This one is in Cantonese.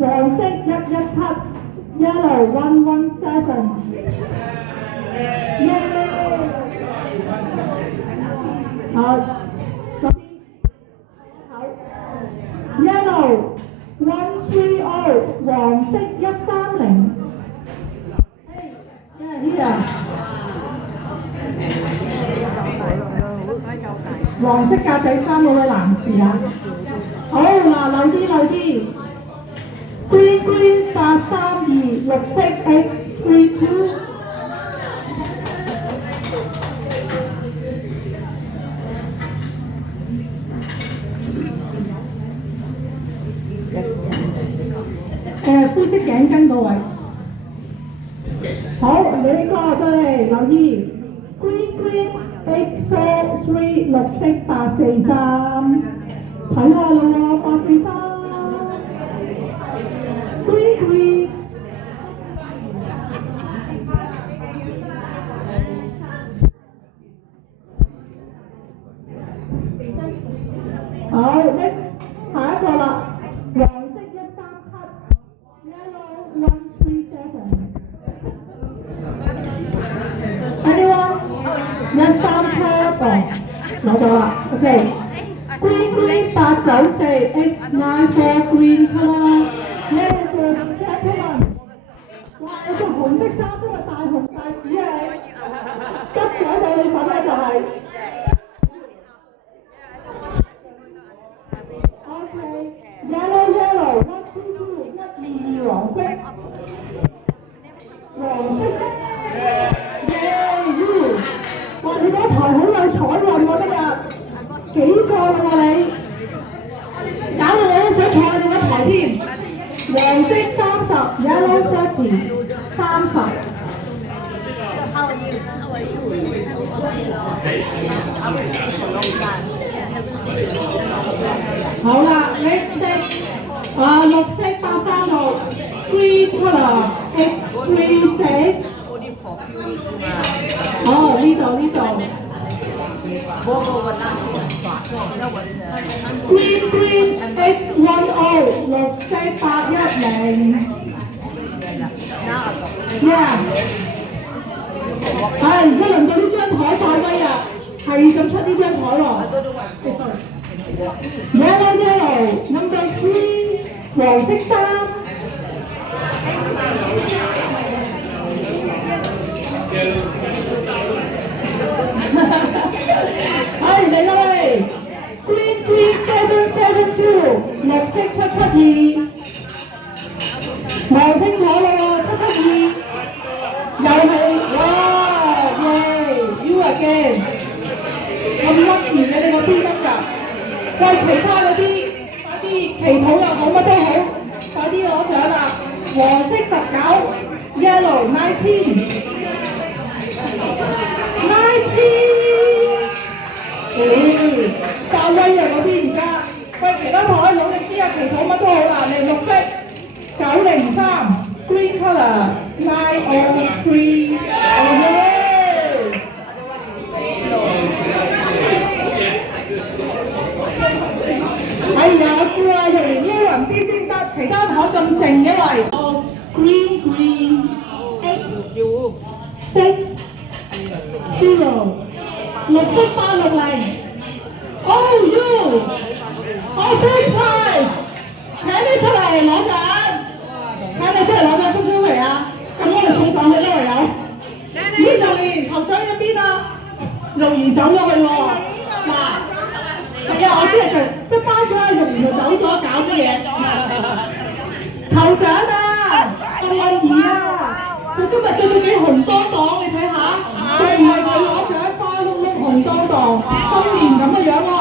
黃色117 ，yellow 117。耶！好，左邊好 ，yellow 130，黃色130。here。黃色格仔衫嗰位男士啊，好嗱，留啲，green 832，綠色 X32。灰色頸巾嗰位，好，你呢個再嚟留意 green X43，綠色843，睇下啦喎843 green。好 ，next 下一個啦，黃色137 yellow 137。Anyone？137攞到啦 ，OK。Green 894 X94 green color。Very good gentlemen。哇！你着紅色衫今日大紅大紫啊你，得獎到你份咧就係。OK。Yellow 122黃色。黃色。哇！你嗰台好有彩運喎，今日幾個啦喎你，搞到我都想坐喺你嗰台添。黃色30 ，yellow 30。好啦 ，next day，綠色836 ，green color X36。哦，呢度。Green X10 綠色810。Yeah。而家輪到呢張台發威啊，係咁出呢張台喎。Yellow number 3，黃色衫。嚟啦喂 ，Green 772，綠色772，望清楚啦喎，772，又係哇耶 ，you again，咁 lucky 嘅你個邊得㗎？喂，其他嗰啲快啲祈禱又好乜都好，快啲攞獎啦！黃色19 ，yellow 19。發威啊嗰邊而家，喂其他台努力啲啊，祈禱乜都好啦，嚟綠色903 green color 903。哎呀，我叫啊，用完英文啲先得，其他台咁靜嘅喂。Green 860，綠色860。Oh you！ Oh first prize！ 請你出嚟攞獎，衝出嚟啊！咁我哋送上去啦，唯有。呢度連頭獎喺邊啊？容兒走咗去喎。嗱，係啊，我知係佢，都頒咗阿容兒就走咗，搞乜嘢？頭獎啊！杜韻兒啊！佢今日着到幾紅當當，你睇下，仲唔係佢攞獎花碌碌紅當當，新年咁嘅樣啊！